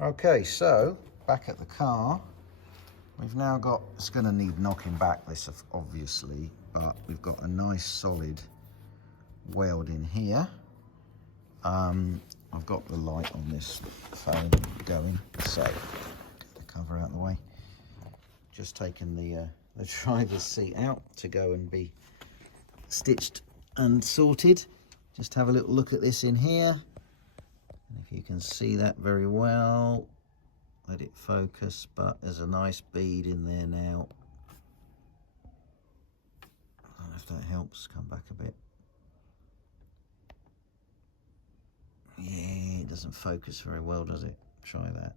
Okay, so back at the car, we've now got, it's going to need knocking back this obviously, but we've got a nice solid weld in here. I've got the light on this phone going, so get the cover out of the way. Just taken the driver's seat out to go and be stitched and sorted. Just have a little look at this in here. And if you can see that very well, let it focus, but there's a nice bead in there now. I don't know if that helps, come back a bit. Yeah, it doesn't focus very well, does it? Try that.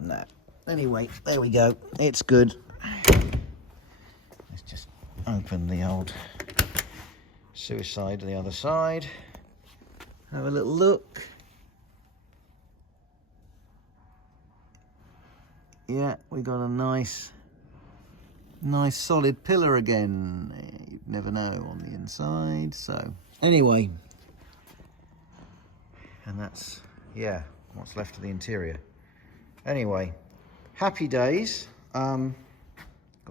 No. Anyway, there we go. It's good. Let's just open the old suicide to the other side. Have a little look. Yeah, we got a nice solid pillar again. You'd never know on the inside. So anyway, and that's, yeah, what's left of the interior. Anyway, happy days. Got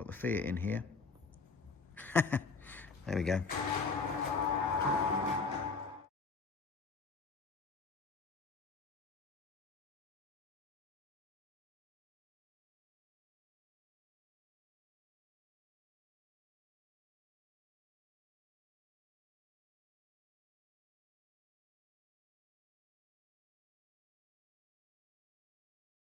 the Fiat in here. There we go.